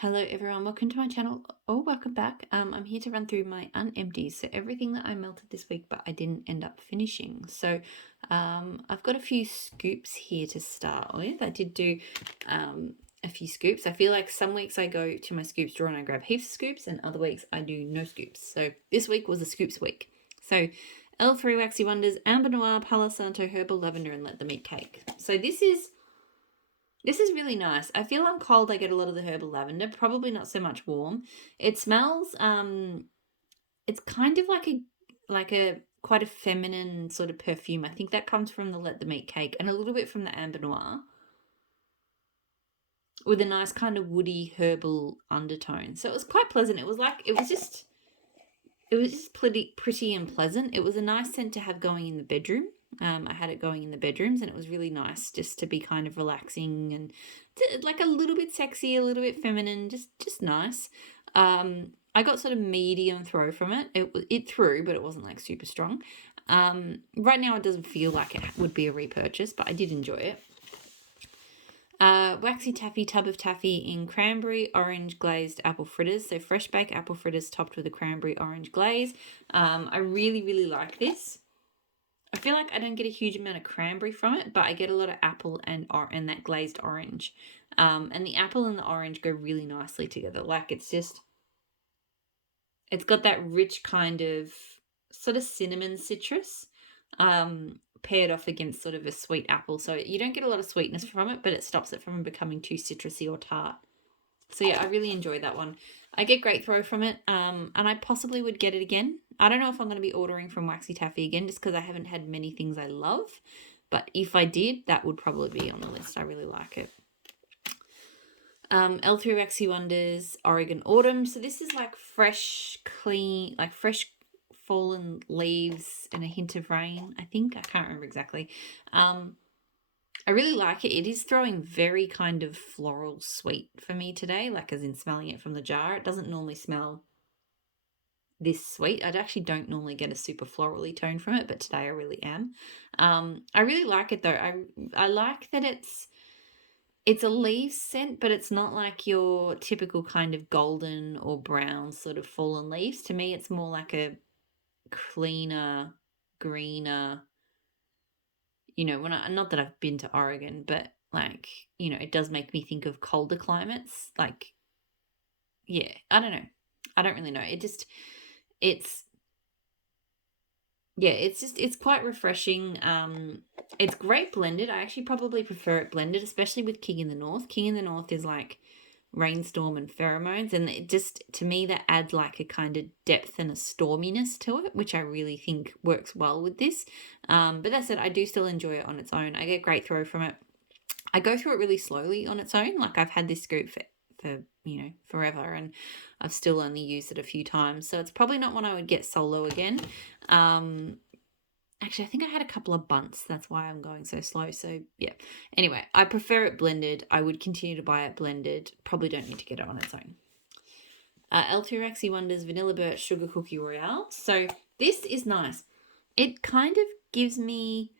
Hello everyone, welcome to my channel, or welcome back. I'm here to run through my unempties, so everything that I melted this week but I didn't end up finishing. So I've got a few scoops here to start with. I did do a few scoops. I feel like some weeks I go to my scoops drawer and I grab heaps of scoops, and other weeks I do no scoops. So this week was a scoops week. So L3 Waxy Wonders, Amber Noir, Palo Santo, Herbal Lavender, and Let Them Eat Cake. So this is really nice. I feel on cold I get a lot of the herbal lavender, probably not so much warm. It smells it's kind of like a quite a feminine sort of perfume. I think that comes from the Let Them Eat Cake and a little bit from the Amber Noir, with a nice kind of woody herbal undertone. So it was quite pleasant. It was just pretty and pleasant. It was a nice scent to have going in the bedroom. I had it going in the bedrooms, and it was really nice just to be kind of relaxing and like a little bit sexy, a little bit feminine, just nice. I got sort of medium throw from it. It threw, but it wasn't like super strong. Right now it doesn't feel like it would be a repurchase, but I did enjoy it. Waxy Taffy tub of taffy in cranberry orange glazed apple fritters. So fresh baked apple fritters topped with a cranberry orange glaze. I really like this. I feel like I don't get a huge amount of cranberry from it, but I get a lot of apple and that glazed orange. And the apple and the orange go really nicely together. Like it's got that rich kind of sort of cinnamon citrus paired off against sort of a sweet apple. So you don't get a lot of sweetness from it, but it stops it from becoming too citrusy or tart. So yeah, I really enjoyed that one. I get great throw from it, and I possibly would get it again. I don't know if I'm going to be ordering from Waxy Taffy again, just because I haven't had many things I love. But if I did, that would probably be on the list. I really like it. L3 Waxy Wonders Oregon Autumn. So this is like fresh, clean, like fresh fallen leaves and a hint of rain, I think. I can't remember exactly. I really like it. It is throwing very kind of floral sweet for me today, like as in smelling it from the jar. It doesn't normally smell this sweet. I actually don't normally get a super florally tone from it, but today I really am. I really like it though. I like that it's a leaf scent, but it's not like your typical kind of golden or brown sort of fallen leaves. To me, it's more like a cleaner, greener, not that I've been to Oregon, but like, it does make me think of colder climates. Like, yeah, I don't know. I don't really know. It's it's quite refreshing. It's great blended. I actually probably prefer it blended, especially with King in the North. King in the North is like rainstorm and pheromones, and it just, to me, that adds like a kind of depth and a storminess to it, which I really think works well with this. But that said, I do still enjoy it on its own. I get great throw from it. I go through it really slowly on its own. Like I've had this scoop for forever, and I've still only used it a few times, so it's probably not one I would get solo again. Actually, I think I had a couple of bunts. That's why I'm going so slow. So yeah. Anyway, I prefer it blended. I would continue to buy it blended. Probably don't need to get it on its own. L2 Waxy Wonders Vanilla Birch Sugar Cookie Royale. So this is nice. It kind of gives me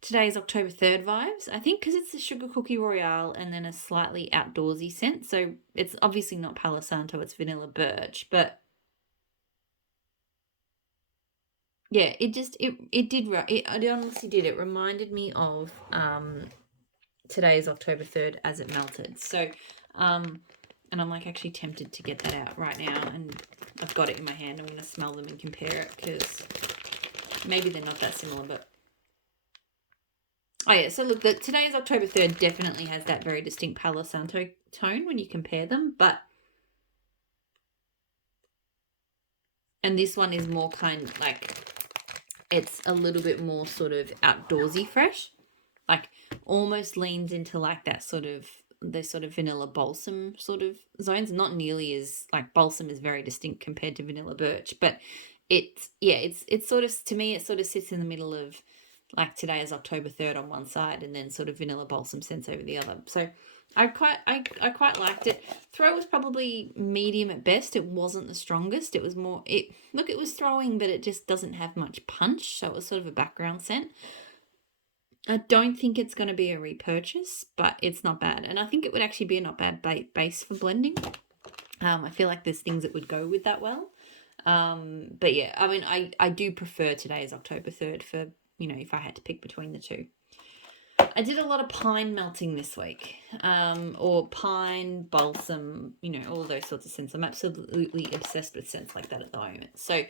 today's October 3rd vibes, I think, because it's a Sugar Cookie Royale and then a slightly outdoorsy scent. So it's obviously not Palo Santo, it's Vanilla Birch, but yeah, it honestly did. It reminded me of today's October 3rd as it melted. So, and I'm like actually tempted to get that out right now, and I've got it in my hand. I'm going to smell them and compare it, because maybe they're not that similar, but oh yeah, so look, today's October 3rd definitely has that very distinct Palo Santo tone when you compare them, and this one is more kind of like, it's a little bit more sort of outdoorsy fresh, like almost leans into like that sort of, the sort of vanilla balsam sort of zones. Not nearly as, like, balsam is very distinct compared to vanilla birch, but it's sort of, to me, it sort of sits in the middle of, like, today is October 3rd on one side, and then sort of vanilla balsam scents over the other. So I quite liked it. Throw was probably medium at best. It wasn't the strongest. It was more, it was throwing, but it just doesn't have much punch. So it was sort of a background scent. I don't think it's going to be a repurchase, but it's not bad. And I think it would actually be a not bad base for blending. I feel like there's things that would go with that well. But yeah, I mean, I do prefer today's October 3rd for, you know, if I had to pick between the two. I did a lot of pine melting this week, or pine, balsam, you know, all those sorts of scents. I'm absolutely obsessed with scents like that at the moment. So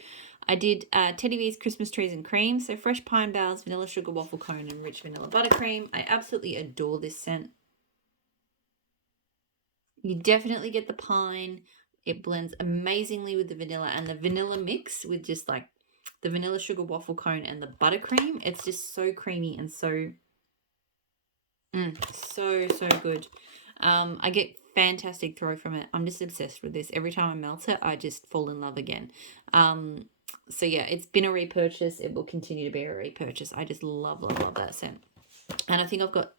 I did Teddy Bears, Christmas Trees and Cream. So fresh pine boughs, vanilla sugar waffle cone and rich vanilla buttercream. I absolutely adore this scent. You definitely get the pine. It blends amazingly with the vanilla, and the vanilla mix with just like the vanilla sugar waffle cone and the buttercream. It's just so creamy and so so good. I get fantastic throw from it. I'm just obsessed with this. Every time I melt it, I just fall in love again. So yeah, it's been a repurchase. It will continue to be a repurchase. I just love that scent. And I think I've got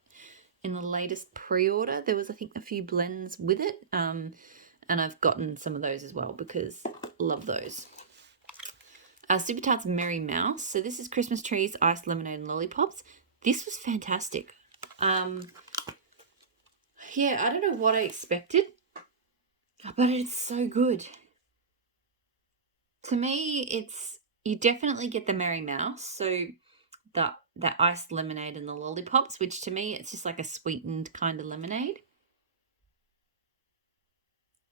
in the latest pre-order, there was I think a few blends with it. And I've gotten some of those as well because love those. Super Tart's Merry Mouse. So this is Christmas trees, iced lemonade and lollipops. This was fantastic. Yeah, I don't know what I expected, but it's so good. To me, it's, you definitely get the Merry Mouse, so that iced lemonade and the lollipops, which to me, it's just like a sweetened kind of lemonade.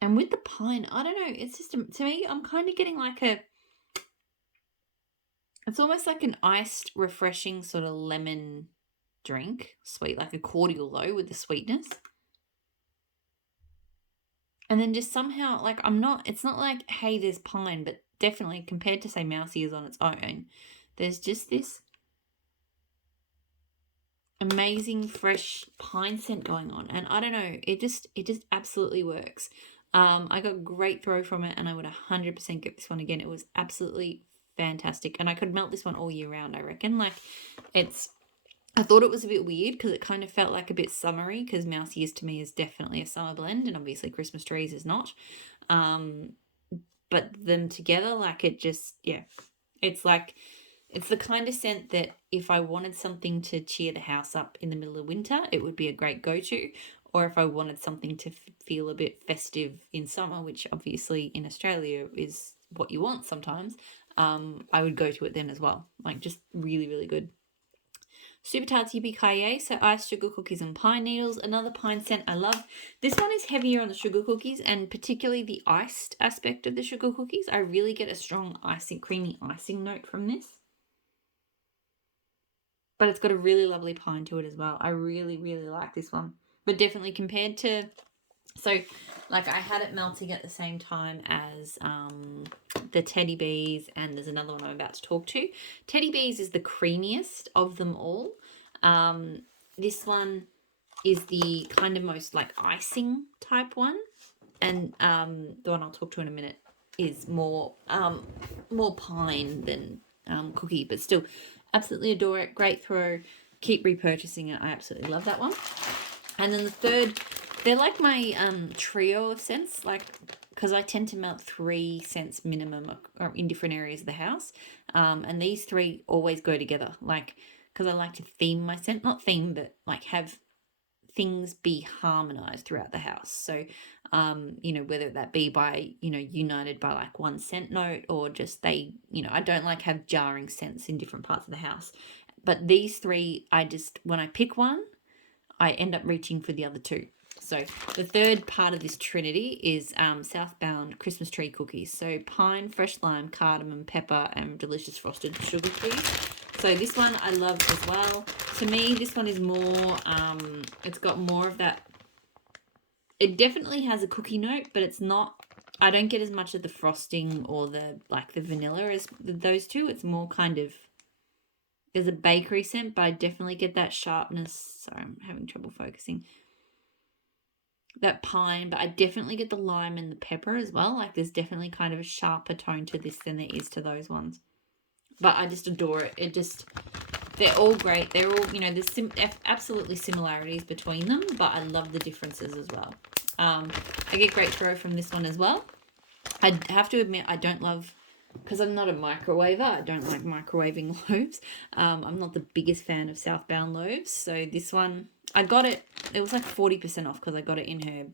And with the pine, I don't know, it's just, to me, I'm kind of getting like it's almost like an iced, refreshing sort of lemon drink, sweet, like a cordial though, with the sweetness. And then just somehow, like, it's not like, hey, there's pine, but definitely compared to, say, Mousy is on its own, there's just this amazing fresh pine scent going on. And I don't know, it just absolutely works. I got great throw from it, and I would 100% get this one again. It was absolutely fantastic. And I could melt this one all year round, I reckon. Like, I thought it was a bit weird because it kind of felt like a bit summery, because Mousy to me is definitely a summer blend, and obviously Christmas Trees is not. But them together, like, it just, yeah, it's like, it's the kind of scent that if I wanted something to cheer the house up in the middle of winter, it would be a great go-to. Or if I wanted something to feel a bit festive in summer, which obviously in Australia is what you want sometimes, I would go to it then as well. Like, just really, really good. Super Tarts Yippee-Ki-Yay, so iced sugar cookies and pine needles. Another pine scent I love. This one is heavier on the sugar cookies, and particularly the iced aspect of the sugar cookies. I really get a strong icing, creamy icing note from this. But it's got a really lovely pine to it as well. I really, really like this one. But definitely compared to, so like I had it melting at the same time as the Teddy Bees, and there's another one I'm about to talk to. Teddy Bees is the creamiest of them all. This one is the kind of most like icing type one, and the one I'll talk to in a minute is more pine than cookie, but still absolutely adore it. Great throw. Keep repurchasing it. I absolutely love that one. And then the third, they're like my trio of scents, like, because I tend to melt 3 scents minimum in different areas of the house. And these 3 always go together, like, because I like to theme my scent, not theme, but like have things be harmonized throughout the house. So, you know, whether that be by, you know, united by like one scent note, or just they, you know, I don't like have jarring scents in different parts of the house. But these 3, I just, when I pick one, I end up reaching for the other 2. So the third part of this trinity is Southbound Christmas Tree Cookies. So pine, fresh lime, cardamom, pepper, and delicious frosted sugar cookies. So this one I love as well. To me, this one is more, it's got more of that, it definitely has a cookie note, but it's not, I don't get as much of the frosting or the, like the vanilla as those 2. It's more kind of, there's a bakery scent, but I definitely get that sharpness. Sorry, I'm having trouble focusing. That pine, but I definitely get the lime and the pepper as well. Like, there's definitely kind of a sharper tone to this than there is to those ones. But I just adore it. It just, they're all great. They're all, you know, there's absolutely similarities between them, but I love the differences as well. I get great throw from this one as well. I have to admit, I don't love because I'm not a microwaver. I don't like microwaving loaves. I'm not the biggest fan of Southbound loaves. So this one, I got it. It was like 40% off because I got it in her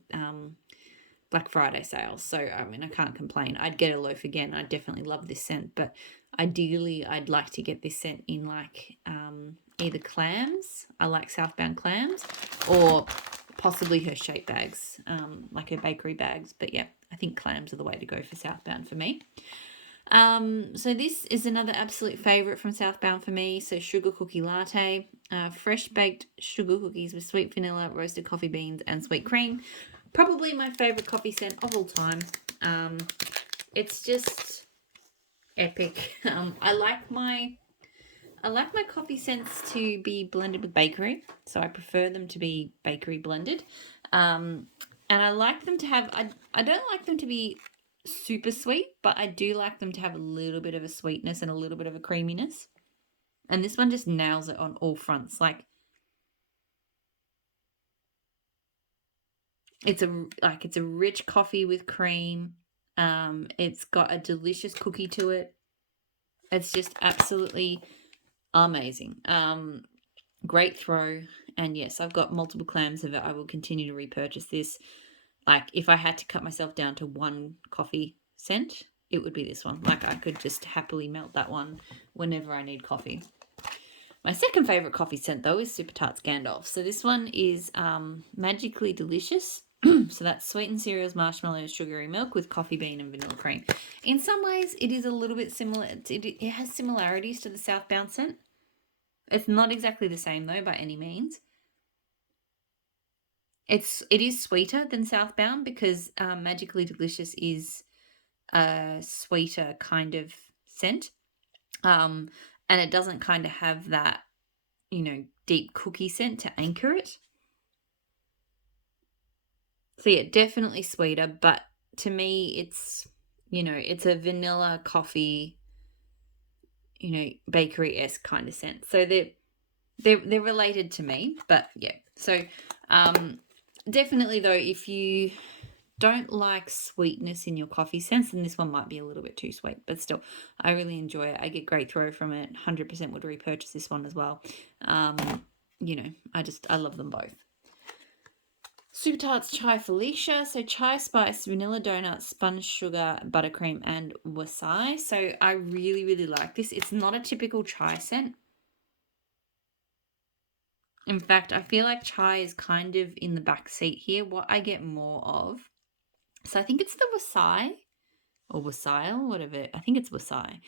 Black Friday sales. So, I mean, I can't complain. I'd get a loaf again. I definitely love this scent. But ideally, I'd like to get this scent in like either clams. I like Southbound clams, or possibly her shape bags, like her bakery bags. But yeah, I think clams are the way to go for Southbound for me. So this is another absolute favorite from Southbound for me. So sugar cookie latte, fresh baked sugar cookies with sweet vanilla, roasted coffee beans, and sweet cream. Probably my favorite coffee scent of all time. It's just epic. I like my coffee scents to be blended with bakery, so I prefer them to be bakery blended. And I like them to have, I don't like them to be super sweet, but I do like them to have a little bit of a sweetness and a little bit of a creaminess. And this one just nails it on all fronts. Like, it's a rich coffee with cream. It's got a delicious cookie to it. It's just absolutely amazing. Great throw. And yes, I've got multiple clams of it. I will continue to repurchase this. Like, if I had to cut myself down to one coffee scent, it would be this one. Like, I could just happily melt that one whenever I need coffee. My second favourite coffee scent, though, is Super Tart's Gandalf. So this one is magically delicious. So that's sweetened cereals, marshmallows, sugary milk with coffee bean and vanilla cream. In some ways, it is a little bit similar. It has similarities to the Southbound scent. It's not exactly the same, though, by any means. It is sweeter than Southbound because Magically Delicious is a sweeter kind of scent. And it doesn't kind of have that, deep cookie scent to anchor it. So yeah, definitely sweeter, but to me it's a vanilla coffee, bakery-esque kind of scent. So they're related to me, but yeah. So definitely though, if you don't like sweetness in your coffee scents, then this one might be a little bit too sweet, but still I really enjoy it. I get great throw from it. 100% would repurchase this one as well. I love them both. Super Tart's Chai Felicia. So chai spice, vanilla donut, sponge sugar, buttercream, and Waxy. So I really, really like this. It's not a typical chai scent. In fact, I feel like chai is kind of in the back seat here. What I get more of, so I think it's the Waxy or Wasile, whatever. I think it's Waxy,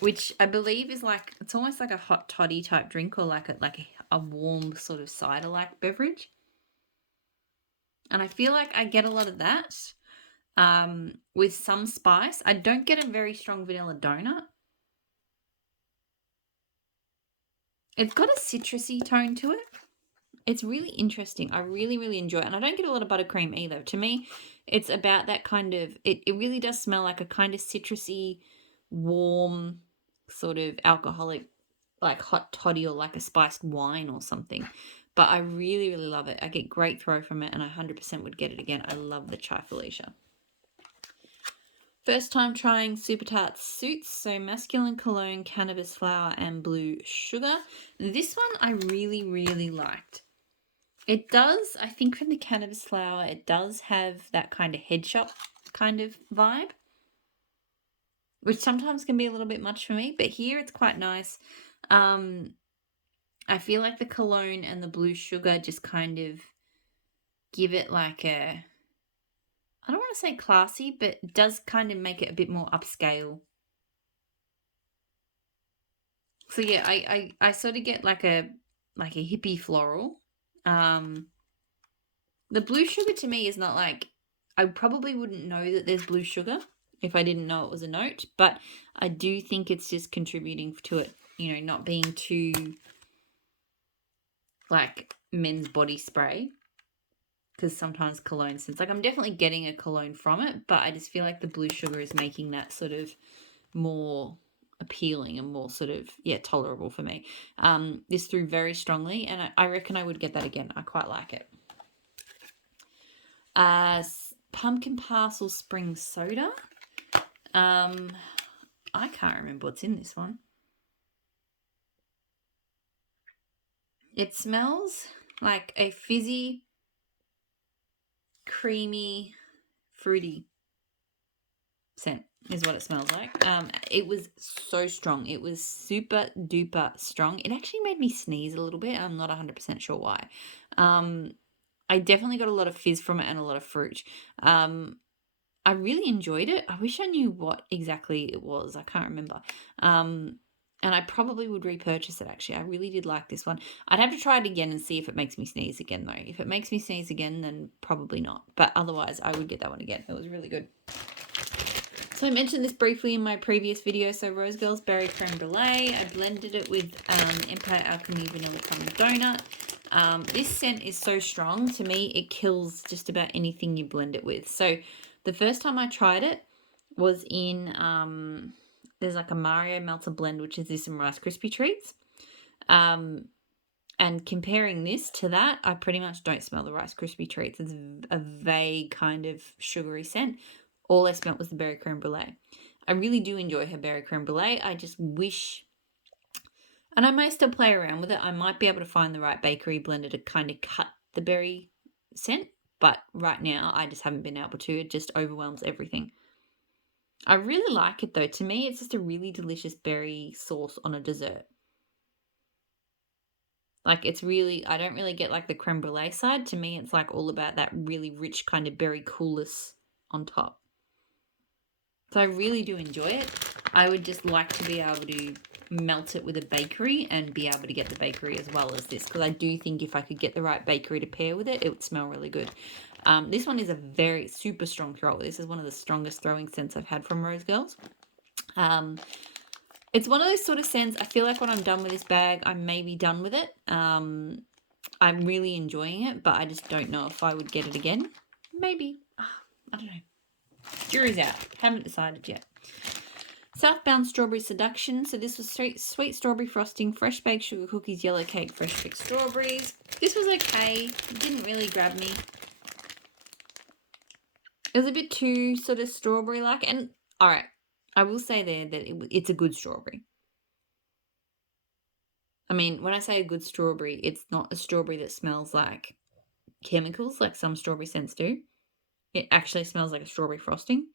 which I believe is like, it's almost like a hot toddy type drink, or like a warm sort of cider like beverage. And I feel like I get a lot of that with some spice. I don't get a very strong vanilla donut. It's got a citrusy tone to it. It's really interesting. I really, really enjoy it. And I don't get a lot of buttercream either. To me, it's about that kind of, it really does smell like a kind of citrusy, warm, sort of alcoholic, like hot toddy or like a spiced wine or something. But I really, really love it. I get great throw from it, and I 100% would get it again. I love the Chai Felicia. First time trying Super Tart's Suits. So masculine cologne, cannabis flower, and blue sugar. This one I really, really liked. It does, I think from the cannabis flower, it does have that kind of head shop kind of vibe, which sometimes can be a little bit much for me. But here it's quite nice. I feel like the cologne and the blue sugar just kind of give it like a, I don't want to say classy, but it does kind of make it a bit more upscale. So yeah, I sort of get like a hippie floral. The blue sugar to me is not like, I probably wouldn't know that there's blue sugar if I didn't know it was a note, but I do think it's just contributing to it, not being too like men's body spray, because sometimes cologne scents, like I'm definitely getting a cologne from it, but I just feel like the blue sugar is making that sort of more appealing and more sort of, tolerable for me. This threw very strongly, and I reckon I would get that again. I quite like it. Pumpkin Parcel Spring Soda. I can't remember what's in this one. It smells like a fizzy, creamy, fruity scent is what it smells like. It was so strong. It was super duper strong. It actually made me sneeze a little bit. I'm not 100% sure why. I definitely got a lot of fizz from it and a lot of fruit. I really enjoyed it. I wish I knew what exactly it was. I can't remember. And I probably would repurchase it, actually. I really did like this one. I'd have to try it again and see if it makes me sneeze again, though. If it makes me sneeze again, then probably not. But otherwise, I would get that one again. It was really good. So I mentioned this briefly in my previous video. So Rose Girls Berry Creme Brulee. I blended it with Empire Alchemy Vanilla Plum Donut. This scent is so strong. To me, it kills just about anything you blend it with. So the first time I tried it was in, there's like a Mario Melter blend, which is this and Rice Krispie Treats. And comparing this to that, I pretty much don't smell the Rice Krispie Treats. It's a vague kind of sugary scent. All I smelled was the Berry Creme Brulee. I really do enjoy her Berry Creme Brulee. I just wish, and I may still play around with it, I might be able to find the right bakery blender to kind of cut the berry scent. But right now, I just haven't been able to. It just overwhelms everything. I really like it, though. To me, it's just a really delicious berry sauce on a dessert. Like, it's really, I don't really get like the creme brulee side. To me, it's like all about that really rich kind of berry coolness on top. So I really do enjoy it. I would just like to be able to melt it with a bakery and be able to get the bakery as well as this, because I do think if I could get the right bakery to pair with it, it would smell really good. This one is a very super strong thrower. This is one of the strongest throwing scents I've had from Rose Girls. It's one of those sort of scents, I feel like when I'm done with this bag, I may be done with it. I'm really enjoying it, but I just don't know if I would get it again. Maybe. I don't know. Jury's out. Haven't decided yet. Southbound Strawberry Seduction. So this was sweet strawberry frosting, fresh baked sugar cookies, yellow cake, fresh picked strawberries. This was okay. It didn't really grab me. It was a bit too sort of strawberry-like. And, all right, I will say there that it's a good strawberry. I mean, when I say a good strawberry, it's not a strawberry that smells like chemicals like some strawberry scents do. It actually smells like a strawberry frosting.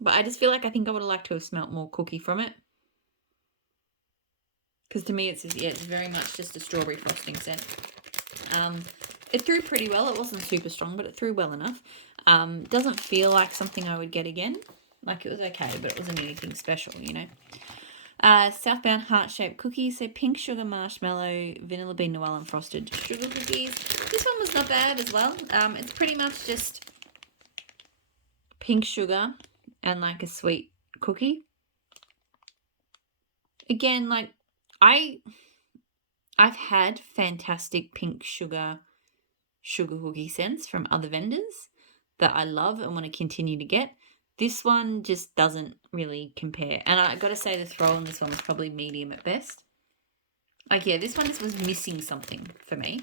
But I just feel like I think I would have liked to have smelt more cookie from it. Because to me, it's very much just a strawberry frosting scent. It threw pretty well. It wasn't super strong, but it threw well enough. Doesn't feel like something I would get again. Like, it was okay, but it wasn't anything special, you know. Southbound heart-shaped cookies. So pink sugar marshmallow, vanilla bean noel and frosted sugar cookies. This one was not bad as well. It's pretty much just pink sugar and like a sweet cookie. Again, like I've had fantastic pink sugar cookie scents from other vendors that I love and want to continue to get. This one just doesn't really compare. And I got to say the throw on this one was probably medium at best. Like, yeah, this one was missing something for me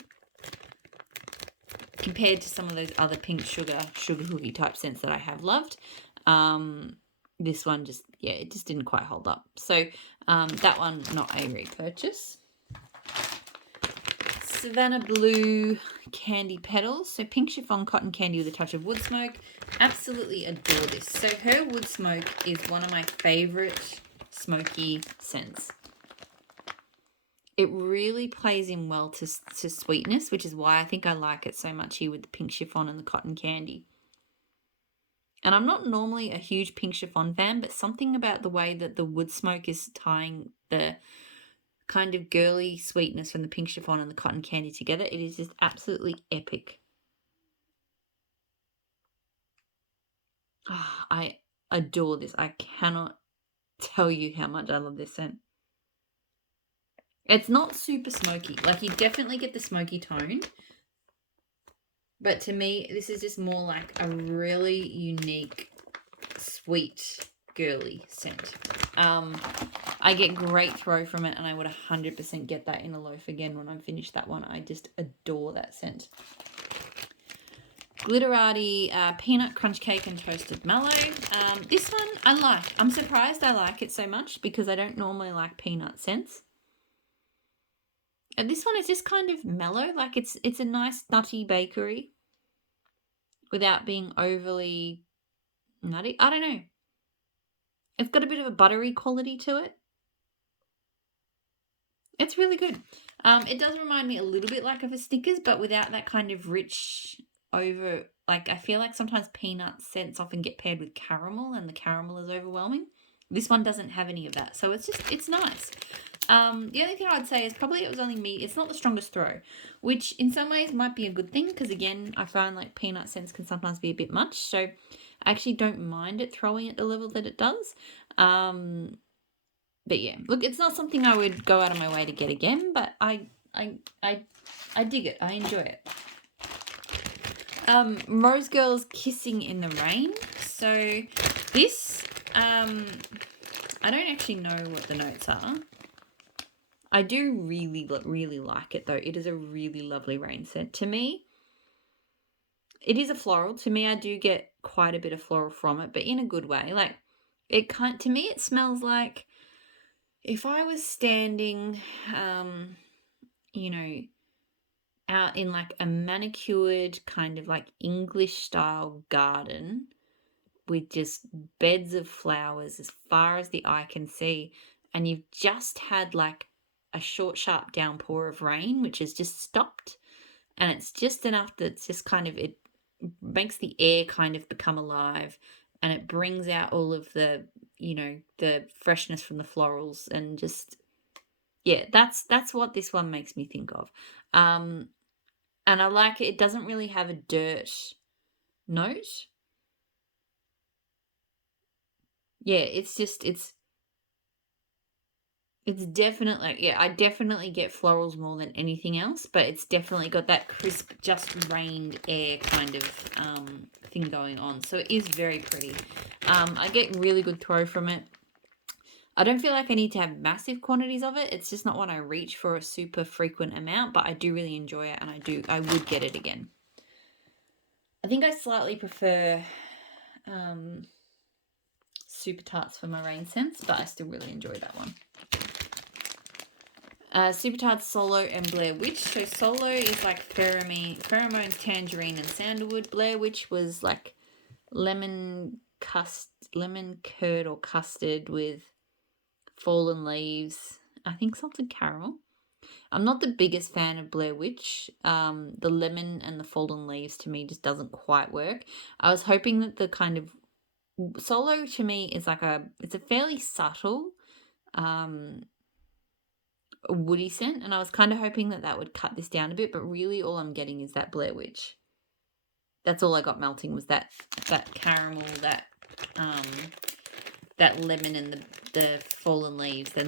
compared to some of those other pink sugar cookie type scents that I have loved. This one just, yeah, it just didn't quite hold up. So that one, not a repurchase. Savannah Blue Candy Petals. So pink chiffon cotton candy with a touch of wood smoke. Absolutely adore this. So her wood smoke is one of my favorite smoky scents. It really plays in well to sweetness, which is why I think I like it so much here with the pink chiffon and the cotton candy. And I'm not normally a huge pink chiffon fan, but something about the way that the wood smoke is tying the kind of girly sweetness from the pink chiffon and the cotton candy together, it is just absolutely epic. Oh, I adore this. I cannot tell you how much I love this scent. It's not super smoky. Like, you definitely get the smoky tone. But to me, this is just more like a really unique, sweet, girly scent. I get great throw from it, and I would 100% get that in a loaf again when I'm finished that one. I just adore that scent. glitterati peanut crunch cake and toasted mallow. This one I like. I'm surprised I like it so much because I don't normally like peanut scents. And this one is just kind of mellow, like it's a nice nutty bakery without being overly nutty. I don't know. It's got a bit of a buttery quality to it. It's really good. It does remind me a little bit like of a Snickers, but without that kind of rich over, like I feel like sometimes peanut scents often get paired with caramel and the caramel is overwhelming. This one doesn't have any of that, so it's nice. The only thing I would say is probably it was only me. It's not the strongest throw, which in some ways might be a good thing because again, I find like peanut scents can sometimes be a bit much. So I actually don't mind it throwing at the level that it does. But yeah, look, it's not something I would go out of my way to get again, but I dig it. I enjoy it. Rose Girls Kissing in the Rain. So this, I don't actually know what the notes are. I do really like it though. It is a really lovely rain scent. To me, it is a floral. To me, I do get quite a bit of floral from it, but in a good way. Like to me, it smells like if I was standing, you know, out in like a manicured kind of like English style garden with just beds of flowers as far as the eye can see, and you've just had like a short, sharp downpour of rain, which has just stopped, and it's just enough that it's just kind of, it makes the air kind of become alive, and it brings out all of the, the freshness from the florals, and just, yeah, that's what this one makes me think of. And I like it. It doesn't really have a dirt note. Yeah, it's definitely, yeah, I definitely get florals more than anything else, but it's definitely got that crisp, just rained air kind of thing going on. So it is very pretty. I get really good throw from it. I don't feel like I need to have massive quantities of it. It's just not one I reach for a super frequent amount, but I do really enjoy it, and I would get it again. I think I slightly prefer Super Tarts for my rain scents, but I still really enjoy that one. Super Tarts Solo and Blair Witch. So Solo is like pheromones, tangerine, and sandalwood. Blair Witch was like lemon curd or custard with fallen leaves. I think salted caramel. I'm not the biggest fan of Blair Witch. The lemon and the fallen leaves to me just doesn't quite work. I was hoping that the kind of Solo to me is like it's a fairly subtle woody scent, and I was kind of hoping that would cut this down a bit, but really all I'm getting is that Blair Witch. That's all I got melting was that caramel, that lemon and the fallen leaves. Then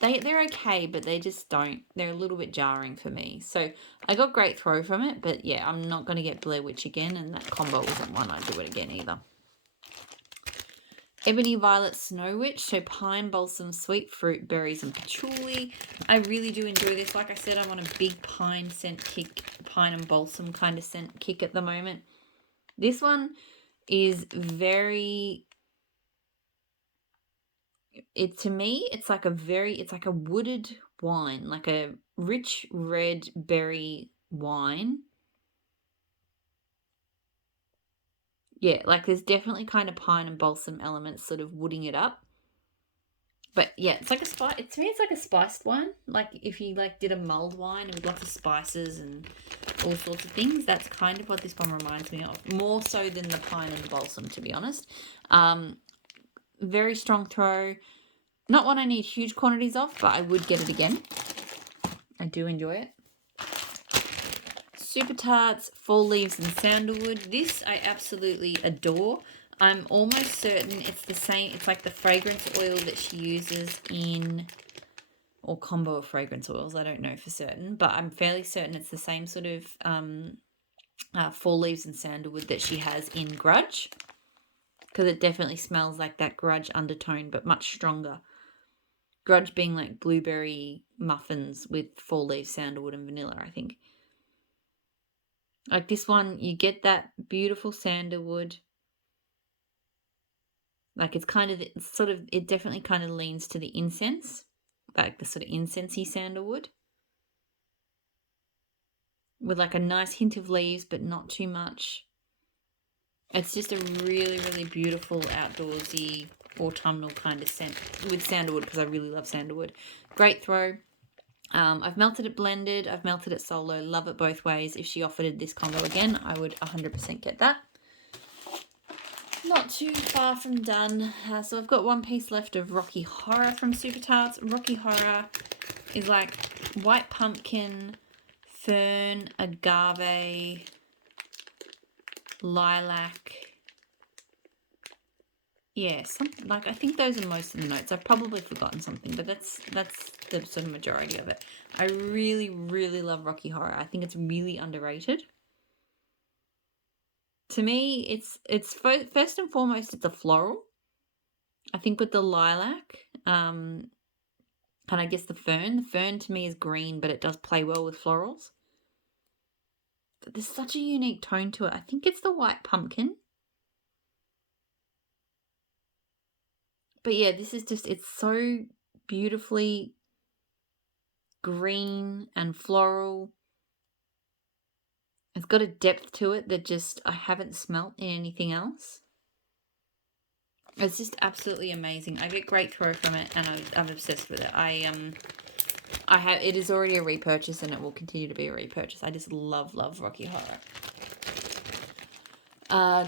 they're okay, but they're a little bit jarring for me. So I got great throw from it, but yeah, I'm not going to get Blair Witch again, and that combo wasn't one I'd do it again either. Ebony Violet Snow Witch, so pine, balsam, sweet fruit, berries, and patchouli. I really do enjoy this. Like I said, I'm on a big pine scent kick, pine and balsam kind of scent kick at the moment. This one is very, to me, it's like a wooded wine, like a rich red berry wine. Yeah, like there's definitely kind of pine and balsam elements sort of wooding it up. But yeah, it's like to me it's like a spiced wine. Like if you like did a mulled wine with lots of spices and all sorts of things, that's kind of what this one reminds me of. More so than the pine and the balsam, to be honest. Very strong throw. Not one I need huge quantities of, but I would get it again. I do enjoy it. Super Tarts, Fall Leaves and Sandalwood. This I absolutely adore. I'm almost certain it's the same. It's like the fragrance oil that she uses in, or combo of fragrance oils. I don't know for certain, but I'm fairly certain it's the same sort of Fall Leaves and Sandalwood that she has in Grudge, because it definitely smells like that Grudge undertone, but much stronger. Grudge being like blueberry muffins with Fall Leaves, Sandalwood, and vanilla, I think. Like this one, you get that beautiful sandalwood. Like it definitely kind of leans to the incense, like the sort of incensey sandalwood, with like a nice hint of leaves, but not too much. It's just a really, really beautiful outdoorsy autumnal kind of scent with sandalwood, because I really love sandalwood. Great throw. I've melted it blended, I've melted it solo, love it both ways. If she offered this combo again, I would 100% get that. Not too far from done. So I've got one piece left of Rocky Horror from Super Tarts. Rocky Horror is like white pumpkin, fern, agave, lilac. Yeah, I think those are most of the notes. I've probably forgotten something, but that's the sort of majority of it. I really, really love Rocky Horror. I think it's really underrated. To me, it's first and foremost, it's a floral. I think with the lilac, and I guess the fern to me is green, but it does play well with florals. But there's such a unique tone to it. I think it's the white pumpkin. But yeah, this is just, it's so beautifully green and floral. It's got a depth to it that just I haven't smelt in anything else. It's just absolutely amazing. I get great throw from it, and I'm obsessed with it. It is already a repurchase, and it will continue to be a repurchase. I just love Rocky Horror.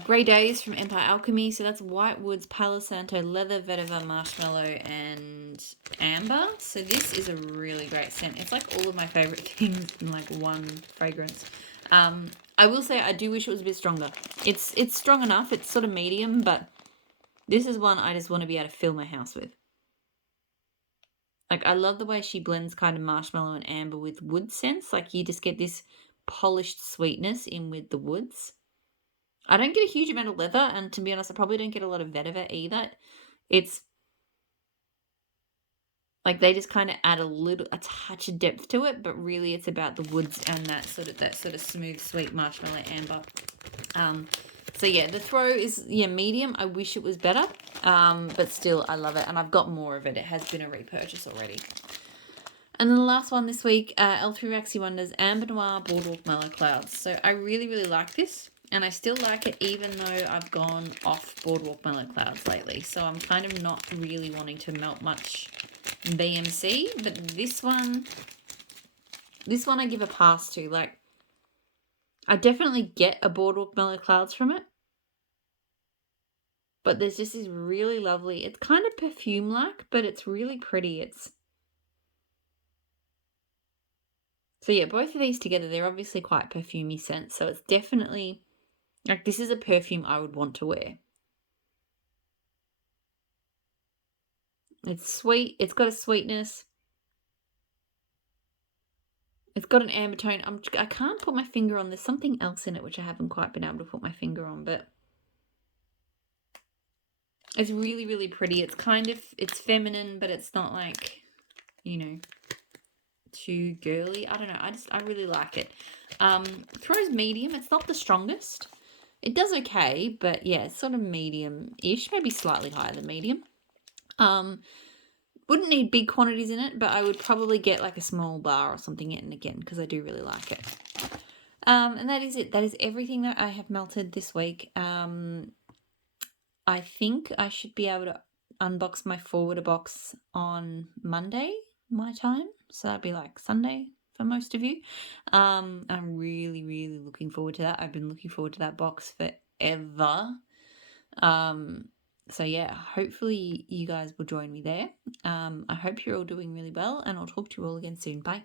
Grey Days from Empire Alchemy. So that's White Woods, Palo Santo, Leather, Vetiver, Marshmallow, and Amber. So this is a really great scent. It's like all of my favorite things in like one fragrance. I will say I do wish it was a bit stronger. It's strong enough. It's sort of medium, but this is one I just want to be able to fill my house with. Like, I love the way she blends kind of marshmallow and amber with wood scents. Like, you just get this polished sweetness in with the woods. I don't get a huge amount of leather, and to be honest, I probably don't get a lot of vetiver either. It's like they just kind of add a touch of depth to it, but really it's about the woods and that sort of smooth, sweet marshmallow amber. So yeah, the throw is medium. I wish it was better, but still I love it, and I've got more of it. It has been a repurchase already. And then the last one this week, L3 Waxy Wonders Amber Noir Boardwalk Mellow Clouds. So I really, really like this, and I still like it even though I've gone off Boardwalk Mellow Clouds lately. So I'm kind of not really wanting to melt much BMC, but this one I give a pass to. Like, I definitely get a Boardwalk Mellow Clouds from it, but there's just this really lovely, it's kind of perfume-like, but it's really pretty. So yeah, both of these together, they're obviously quite perfumey scents, so it's definitely, like, this is a perfume I would want to wear. It's sweet, it's got a sweetness. It's got an amber tone. I can't put my finger on, there's something else in it which I haven't quite been able to put my finger on, but it's really, really pretty. It's it's feminine, but it's not like, too girly. I don't know. I really like it. Throws medium. It's not the strongest. It does okay, but yeah, it's sort of medium-ish, maybe slightly higher than medium. Wouldn't need big quantities in it, but I would probably get like a small bar or something in again, because I do really like it. And that is it. That is everything that I have melted this week. I think I should be able to unbox my forwarder box on Monday, my time. So that'd be like Sunday for most of you. I'm really, really looking forward to that. I've been looking forward to that box forever. So yeah, hopefully you guys will join me there. I hope you're all doing really well, and I'll talk to you all again soon. Bye.